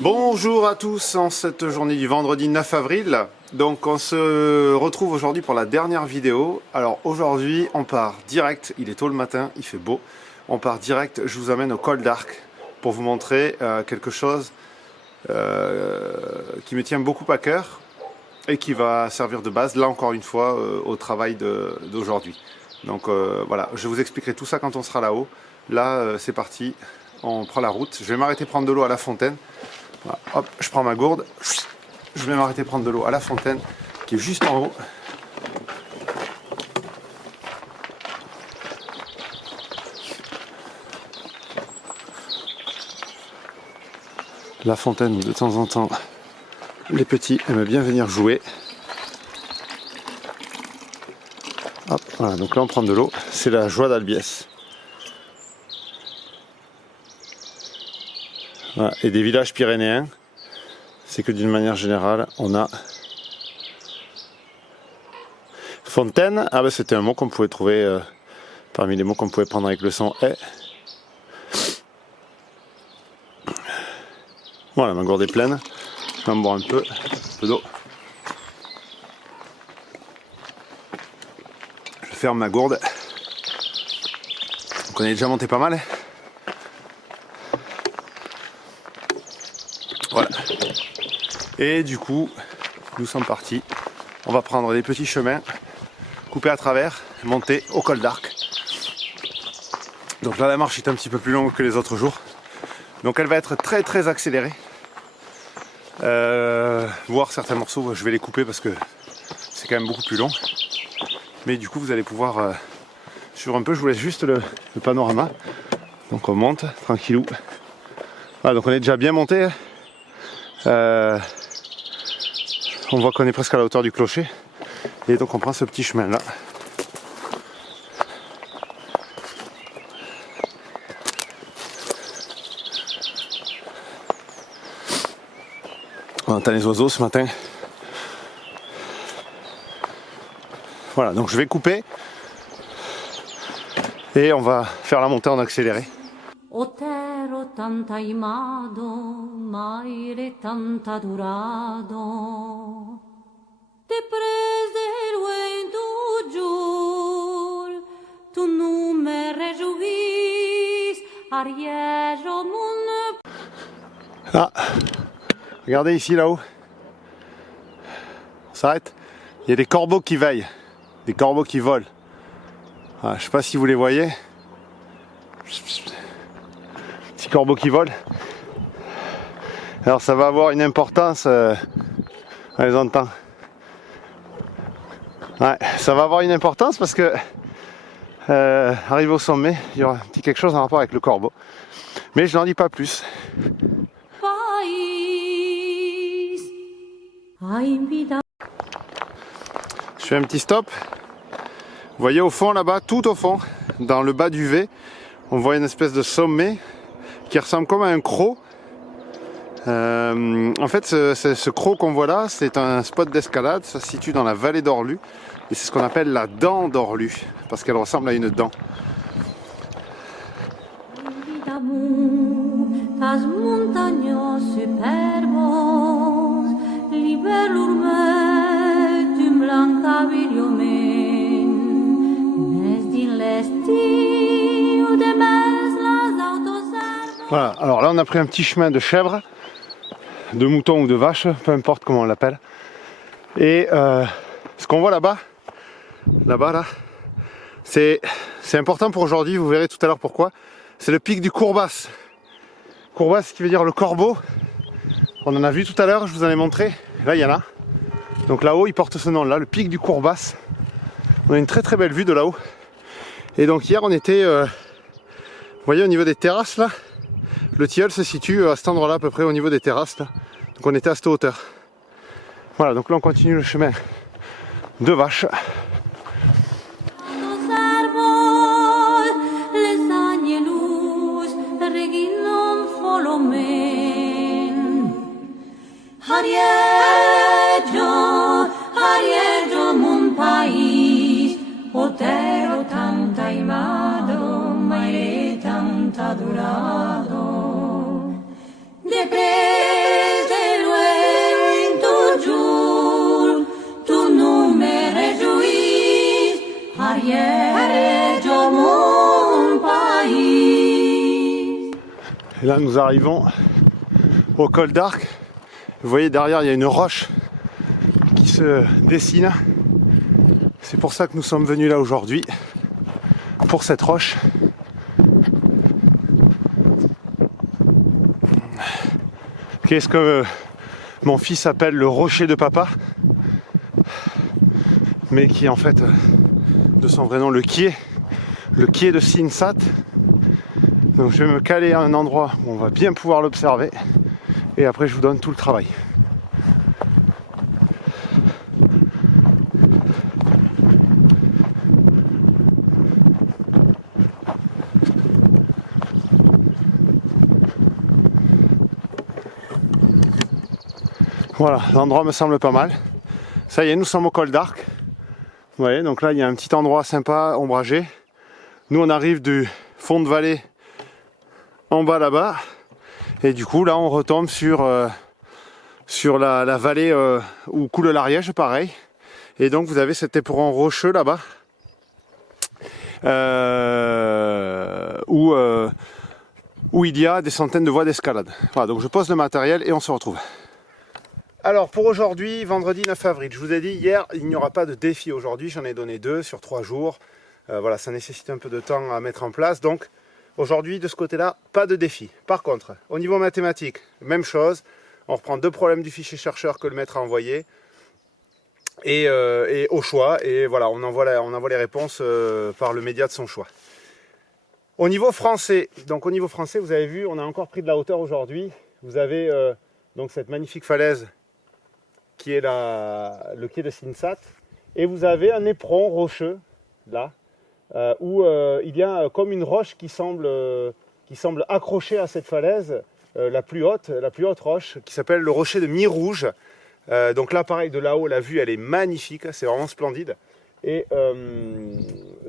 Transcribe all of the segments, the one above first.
Bonjour à tous en cette journée du vendredi 9 avril. Donc on se retrouve aujourd'hui pour la dernière vidéo. Alors aujourd'hui on part direct, il est tôt le matin, il fait beau. On part direct, je vous amène au col d'Arc pour vous montrer quelque chose qui me tient beaucoup à cœur et qui va servir de base, là encore une fois, au travail d'aujourd'hui. Donc voilà, je vous expliquerai tout ça quand on sera là-haut. Là c'est parti, on prend la route. Je vais m'arrêter prendre de l'eau à la fontaine. Voilà, hop, je prends ma gourde. Je vais m'arrêter prendre de l'eau à la fontaine qui est juste en haut. La fontaine, de temps en temps, les petits aiment bien venir jouer. Hop, voilà, donc là on prend de l'eau. C'est la joie d'Albiès. Voilà, et des villages pyrénéens, c'est que d'une manière générale, on a fontaine. Ah ben c'était un mot qu'on pouvait trouver parmi les mots qu'on pouvait prendre avec le son « et ». Voilà, ma gourde est pleine. Je vais en boire un peu d'eau. Je ferme ma gourde. Donc on est déjà monté pas mal. Voilà. Et du coup, nous sommes partis. On va prendre des petits chemins, couper à travers, monter au col d'Arc. Donc là, la marche est un petit peu plus longue que les autres jours. Donc elle va être très accélérée. Voire certains morceaux, je vais les couper parce que c'est quand même beaucoup plus long. Mais du coup, vous allez pouvoir suivre un peu. Je vous laisse juste le panorama. Donc on monte tranquillou. Voilà, donc on est déjà bien monté. On voit qu'on est presque à la hauteur du clocher. Et donc on prend ce petit chemin là. On entend les oiseaux ce matin. Voilà, donc je vais couper. Et on va faire la montée en accéléré. Tanta imado, maire tanta durado. Te pres del buen tu jur, tu nu me réjouis, arrière mon... Ah, regardez ici là-haut. On s'arrête. Il y a des corbeaux qui veillent, des corbeaux qui volent. Ah, je ne sais pas si vous les voyez. Petit corbeau qui vole. Alors ça va avoir une importance. On les entend. Ouais, ça va avoir une importance parce que arrivé au sommet, il y aura un petit quelque chose en rapport avec le corbeau. Mais je n'en dis pas plus. Je fais un petit stop. Vous voyez au fond là-bas, tout au fond, dans le bas du V, on voit une espèce de sommet qui ressemble comme à un croc. En fait, ce croc qu'on voit là, c'est un spot d'escalade. Ça se situe dans la vallée d'Orlu. Et c'est ce qu'on appelle la dent d'Orlu, parce qu'elle ressemble à une dent. Voilà, alors là on a pris un petit chemin de chèvre, de mouton ou de vache, peu importe comment on l'appelle. Et ce qu'on voit là-bas, là, c'est important pour aujourd'hui, vous verrez tout à l'heure pourquoi. C'est le pic du Courbas. Courbas qui veut dire le corbeau. On en a vu tout à l'heure, je vous en ai montré. Là il y en a. Donc là-haut il porte ce nom-là, le pic du Courbas. On a une très belle vue de là-haut. Et donc hier on était, vous voyez au niveau des terrasses là. Le tilleul se situe à cet endroit-là, à peu près au niveau des terrasses. Là. Donc on était à cette hauteur. Voilà, donc là on continue le chemin de vache. adorado. Després de luego toujours, tu nous me réjouis, Ariège, mon pays. Et là nous arrivons au col d'Arc. Vous voyez derrière il y a une roche qui se dessine. C'est pour ça que nous sommes venus là aujourd'hui, pour cette roche. Qu'est-ce que mon fils appelle le rocher de papa, mais qui est en fait de son vrai nom le Kié de Sinsat. Donc je vais me caler à un endroit où on va bien pouvoir l'observer et après je vous donne tout le travail. Voilà, l'endroit me semble pas mal. Ça y est, nous sommes au col d'Arc. Vous voyez, donc là il y a un petit endroit sympa, ombragé. Nous on arrive du fond de vallée en bas là-bas. Et du coup là on retombe sur la vallée où coule l'Ariège, pareil. Et donc vous avez cet éperon rocheux là-bas. Où il y a des centaines de voies d'escalade. Voilà, donc je pose le matériel et on se retrouve. Alors pour aujourd'hui, vendredi 9 avril, je vous ai dit hier, il n'y aura pas de défi aujourd'hui, j'en ai donné 2 sur 3 jours. Voilà, ça nécessite un peu de temps à mettre en place, donc aujourd'hui de ce côté-là, pas de défi. Par contre, au niveau mathématique, même chose, on reprend 2 problèmes du fichier chercheur que le maître a envoyé, et au choix, et voilà, on envoie les réponses par le média de son choix. Au niveau français, donc au niveau français, vous avez vu, on a encore pris de la hauteur aujourd'hui. Vous avez donc cette magnifique falaise qui est le quai de Sinsat, et vous avez un éperon rocheux là où il y a comme une roche qui semble accrochée à cette falaise, la plus haute roche, qui s'appelle le rocher de Mi-Rouge. Donc là pareil, de là-haut la vue elle est magnifique, c'est vraiment splendide. Et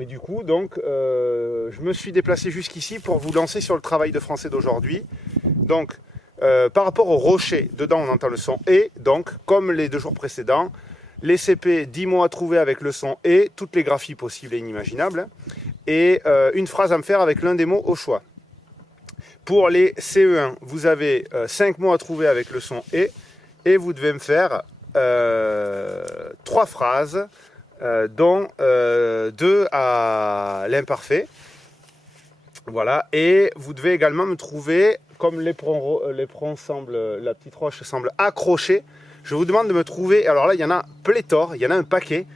du coup donc je me suis déplacé jusqu'ici pour vous lancer sur le travail de français d'aujourd'hui. Donc par rapport au rocher, dedans on entend le son et, donc comme les 2 jours précédents, les CP 10 mots à trouver avec le son et, toutes les graphies possibles et inimaginables, et une phrase à me faire avec l'un des mots au choix. Pour les CE1, vous avez 5 mots à trouver avec le son et vous devez me faire 3 phrases, dont 2 à l'imparfait. Voilà, et vous devez également me trouver, comme l'éperon semble, la petite roche semble accrochée, je vous demande de me trouver, alors là il y en a pléthore, il y en a un paquet,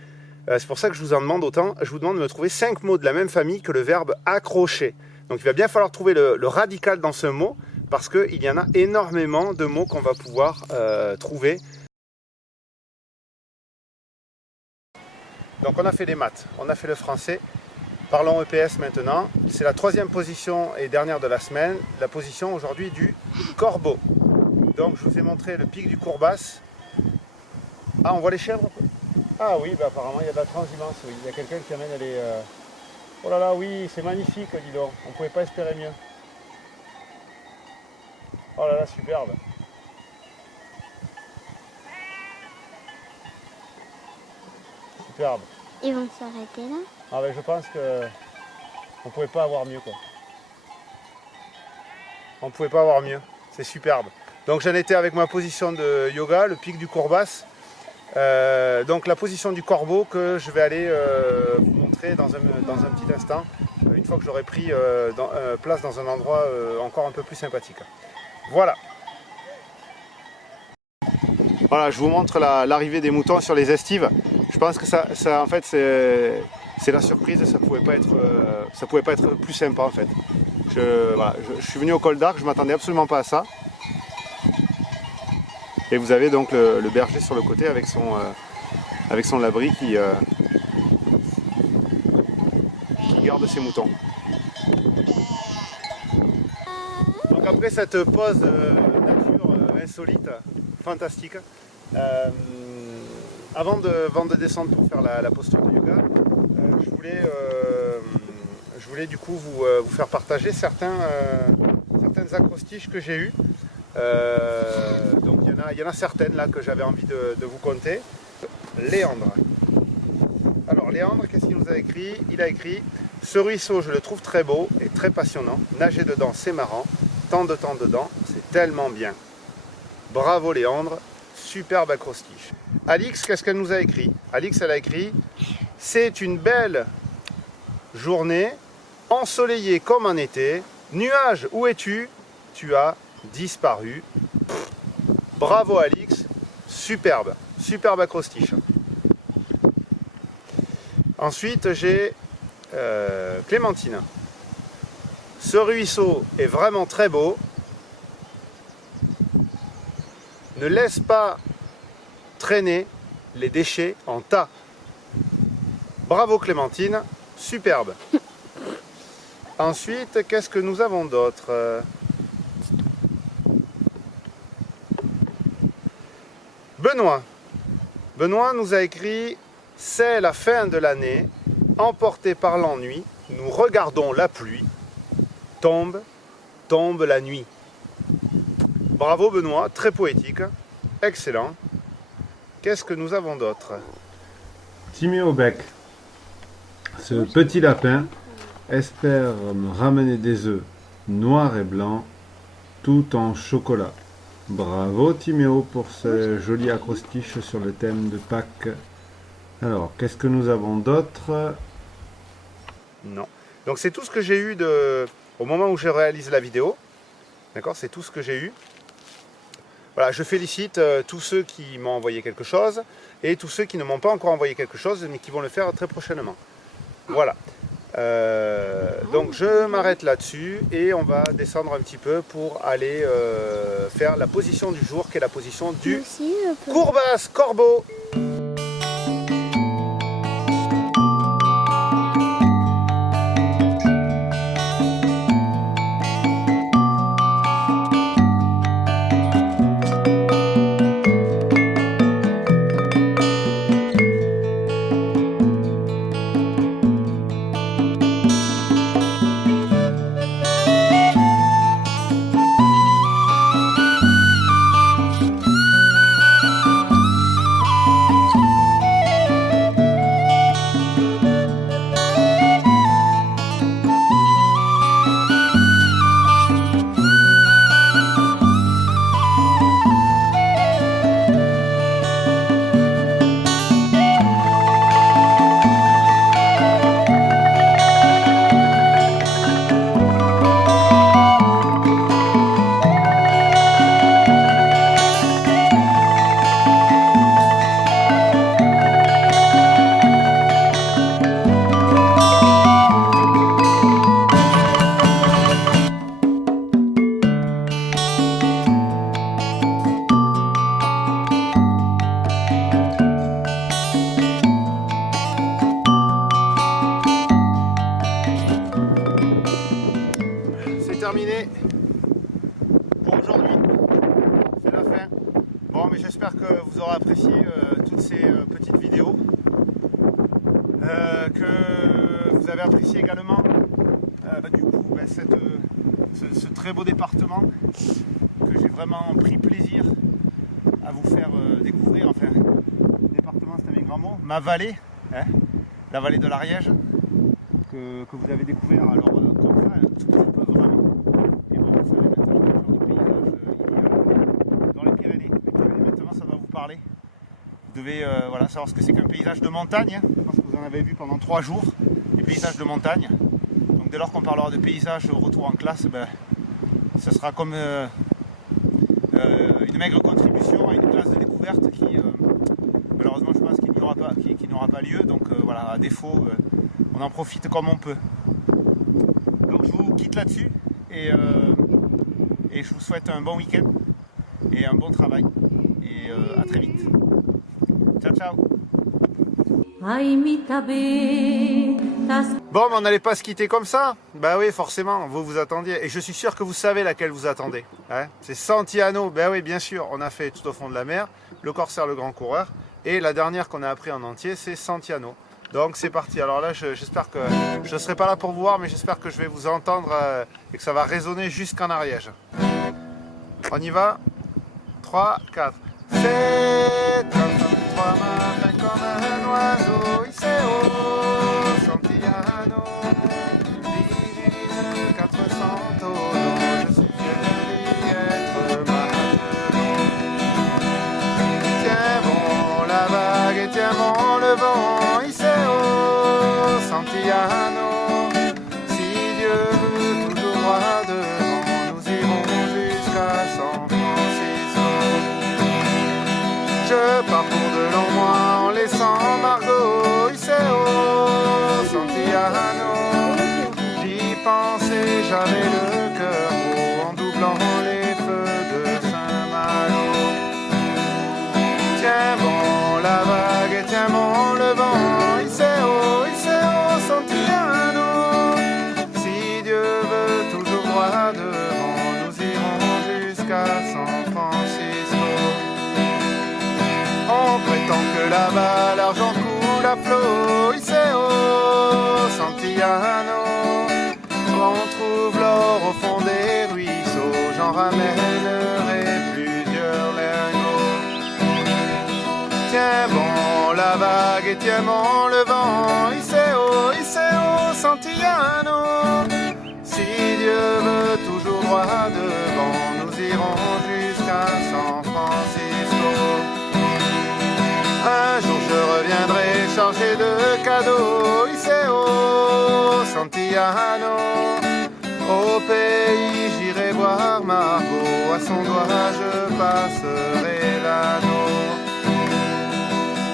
c'est pour ça que je vous en demande autant, je vous demande de me trouver 5 mots de la même famille que le verbe accrocher. Donc il va bien falloir trouver le radical dans ce mot, parce qu'il y en a énormément de mots qu'on va pouvoir trouver. Donc on a fait les maths, on a fait le français. Parlons EPS maintenant, c'est la 3e position et dernière de la semaine, la position aujourd'hui du corbeau. Donc je vous ai montré le pic du Courbas. Ah, on voit les chèvres? Ah oui, bah apparemment il y a de la transhumance, oui. Il y a quelqu'un qui amène les... Oh là là, oui, c'est magnifique, dis donc, on ne pouvait pas espérer mieux. Oh là là, superbe. Superbe. Ils vont s'arrêter là? Ah ben je pense que on pouvait pas avoir mieux quoi. On pouvait pas avoir mieux, c'est superbe. Donc j'en étais avec ma position de yoga, le pic du Courbas. Donc la position du corbeau que je vais aller vous montrer dans un petit instant, une fois que j'aurai pris place dans un endroit encore un peu plus sympathique. Voilà. Voilà, je vous montre l'arrivée des moutons sur les estives. Je pense que ça en fait c'est la surprise, ça pouvait pas être plus sympa en fait. Voilà, je suis venu au col d'Arc, je m'attendais absolument pas à ça. Et vous avez donc le berger sur le côté avec son labri qui garde ses moutons. Donc après cette pause nature insolite, fantastique, avant de descendre pour faire la posture de yoga, je voulais du coup vous faire partager certaines acrostiches que j'ai eues. Donc il y en a certaines là que j'avais envie de vous conter. Léandre. Alors Léandre, qu'est-ce qu'il nous a écrit? Il a écrit: ce ruisseau, je le trouve très beau et très passionnant. Nager dedans, c'est marrant. Tant de temps dedans, c'est tellement bien. Bravo Léandre, superbe acrostiche. Alix, qu'est-ce qu'elle nous a écrit? Alix, elle a écrit: c'est une belle journée, ensoleillée comme en été. Nuage, où es-tu? Tu as disparu. Bravo Alix, superbe, superbe acrostiche. Ensuite, j'ai Clémentine. Ce ruisseau est vraiment très beau. Ne laisse pas traîner les déchets en tas. Bravo Clémentine, superbe. Ensuite, qu'est-ce que nous avons d'autre? Benoît. Benoît nous a écrit: c'est la fin de l'année, emporté par l'ennui, nous regardons la pluie, tombe la nuit. Bravo Benoît, très poétique, excellent. Qu'est-ce que nous avons d'autre? Timéo Bec. Ce petit lapin espère me ramener des œufs noirs et blancs, tout en chocolat. Bravo Timéo pour ce joli acrostiche sur le thème de Pâques. Alors, qu'est-ce que nous avons d'autre? Non. Donc c'est tout ce que j'ai eu au moment où je réalise la vidéo. D'accord, c'est tout ce que j'ai eu. Voilà, je félicite tous ceux qui m'ont envoyé quelque chose et tous ceux qui ne m'ont pas encore envoyé quelque chose mais qui vont le faire très prochainement. Voilà. Donc je m'arrête là-dessus et on va descendre un petit peu pour aller faire la position du jour qui est la position du Courbas Corbeau. Terminé pour aujourd'hui, c'est la fin. Bon, mais j'espère que vous aurez apprécié toutes ces petites vidéos, que vous avez apprécié également du coup ce très beau département que j'ai vraiment pris plaisir à vous faire découvrir. Enfin, département c'est un grand mot, ma vallée, hein, la vallée de l'Ariège, que vous avez découvert alors comme ça, un tout petit peu vraiment. Et bon, vous savez maintenant quel genre de paysage il y a dans les Pyrénées. Les Pyrénées maintenant ça va vous parler. Vous devez voilà, savoir ce que c'est qu'un paysage de montagne, hein. Je pense que vous en avez vu pendant 3 jours, des paysages de montagne. Donc dès lors qu'on parlera de paysage au retour en classe, ben, ce sera comme une maigre contribution à une classe de découverte qui malheureusement je pense qu'il n'aura pas lieu. Donc voilà, à défaut on en profite comme on peut. Donc je vous quitte là-dessus et je vous souhaite un bon week-end et un bon travail et à très vite. Ciao ciao. Bon, mais on n'allait pas se quitter comme ça. Bah oui, forcément, vous vous attendiez. Et je suis sûr que vous savez laquelle vous attendez. Hein, c'est Santiano. Ben oui, bien sûr, on a fait Tout au fond de la mer, Le Corsaire, le grand coureur. Et la dernière qu'on a appris en entier, c'est Santiano. Donc c'est parti. Alors là, j'espère que je ne serai pas là pour vous voir, mais j'espère que je vais vous entendre et que ça va résonner jusqu'en Ariège. On y va. 3, 4. C'est un trois mains comme un oiseau, il s'est au Santillano. Divine 400 tonneaux, je suis fier d'y être matelot. Tiens bon la vague et tiens bon le vent, il s'est au Santillano. Si Dieu veut toujours droit devant, nous irons jusqu'à San Francisco. Je parcours de longs mois en laissant Margot, il s'est au Santillano. J'y pensais, j'avais le cœur gros en doublant les feux de Saint-Malo. Tiens bon la vague et tiens bon le vent, il s'est au Santillano. Si Dieu veut toujours droit devant, nous irons jusqu'à San Francisco. On prétend que là-bas l'argent coule à flot, il s'est au Santillano. On trouve l'or au fond des ruisseaux, j'en ramènerai plusieurs lingots. Tiens bon la vague et tiens bon le vent, il s'est au Santillano. Si Dieu veut toujours droit devant, nous irons jusqu'à San Francisco. Un jour je reviendrai chargé de cadeaux, il s'est au Santillano. Au pays j'irai voir Margot, à son doigt je passerai l'anneau.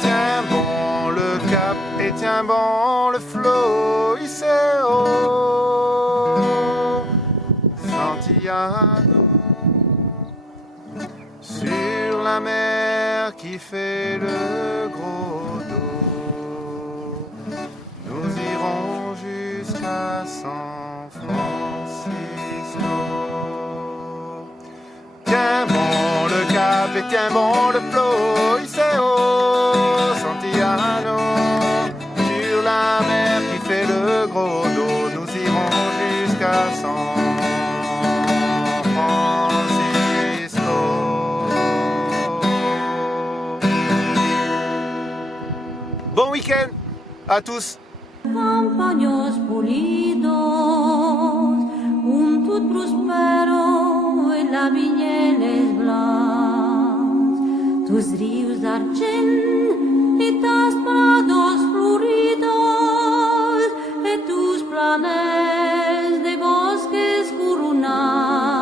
Tiens bon le cap et tiens bon le flot, il s'est au Santillano. Sur la mer qui fait le gros dos, nous irons jusqu'à San Francisco. Tiens bon le cap et tiens bon le flot, il s'est au Santillano. Sur la mer qui fait le gros dos, nous irons jusqu'à San Francisco. Bon week-end à tous. Campaños pulidos, un tout prospero et la vigneles blancs, tus rius d'argent et tas prados floridos et tus planes de bosques coronados.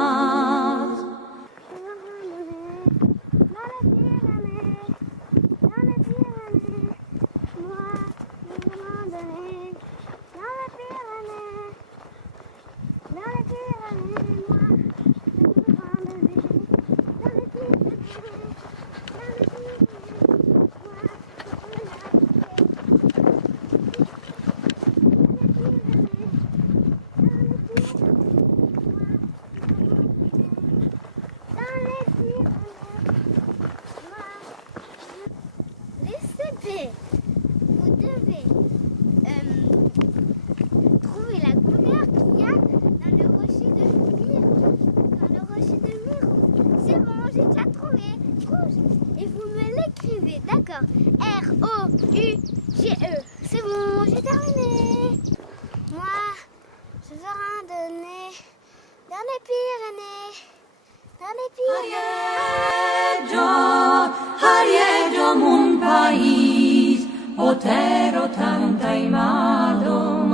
Vous devez trouver la couleur qu'il y a dans le rocher de Miro. Dans le rocher de Miro. C'est bon, j'ai déjà trouvé. Rouge. Et vous me l'écrivez, d'accord? R-O-U-G-E. C'est bon, j'ai terminé. Moi, je veux randonner dans les Pyrénées. Dans les Pyrénées. Arieggio, mon país, otero tanta imado.